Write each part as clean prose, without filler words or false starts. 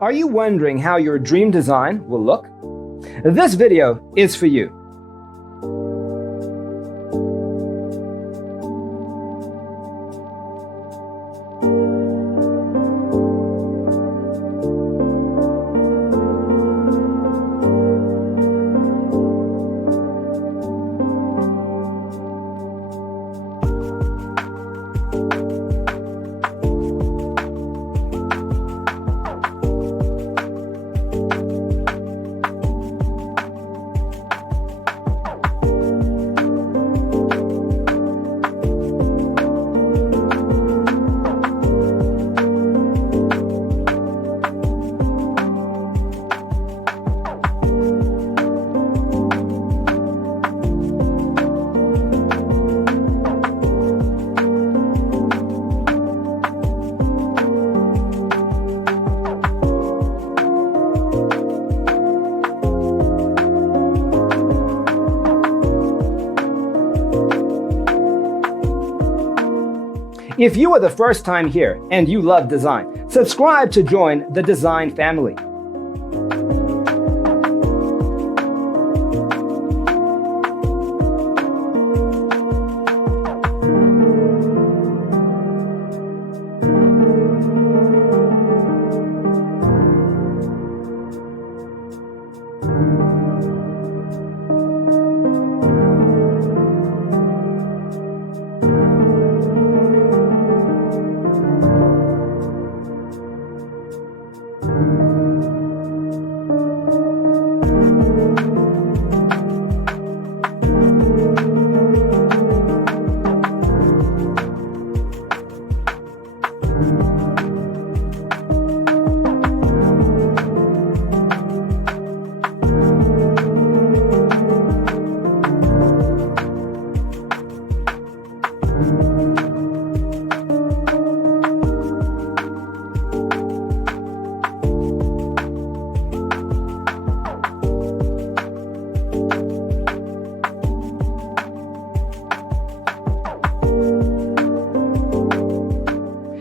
Are you wondering how your dream design will look? This video is for you. If you are the first time here and you love design, subscribe to join the design family.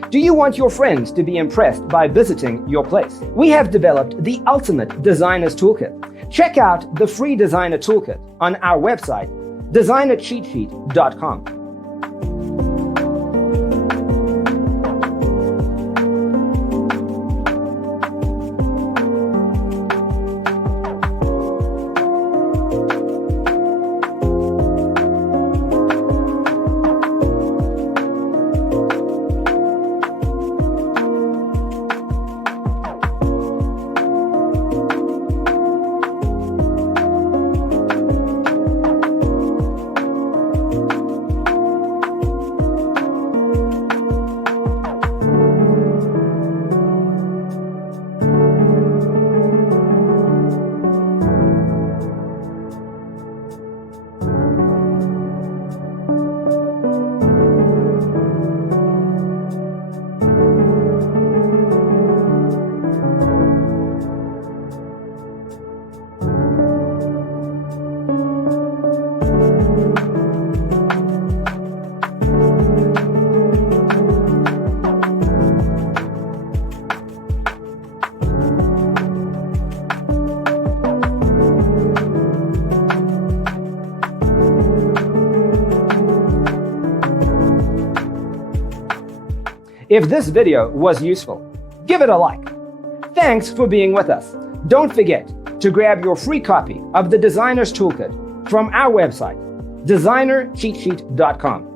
Do you want your friends to be impressed by visiting your place? We have developed the ultimate designer's toolkit. Check out the free designer toolkit on our website, designercheatsheet.com. If this video was useful, give it a like. Thanks for being with us. Don't forget to grab your free copy of the Designer's Toolkit from our website, designercheatsheet.com.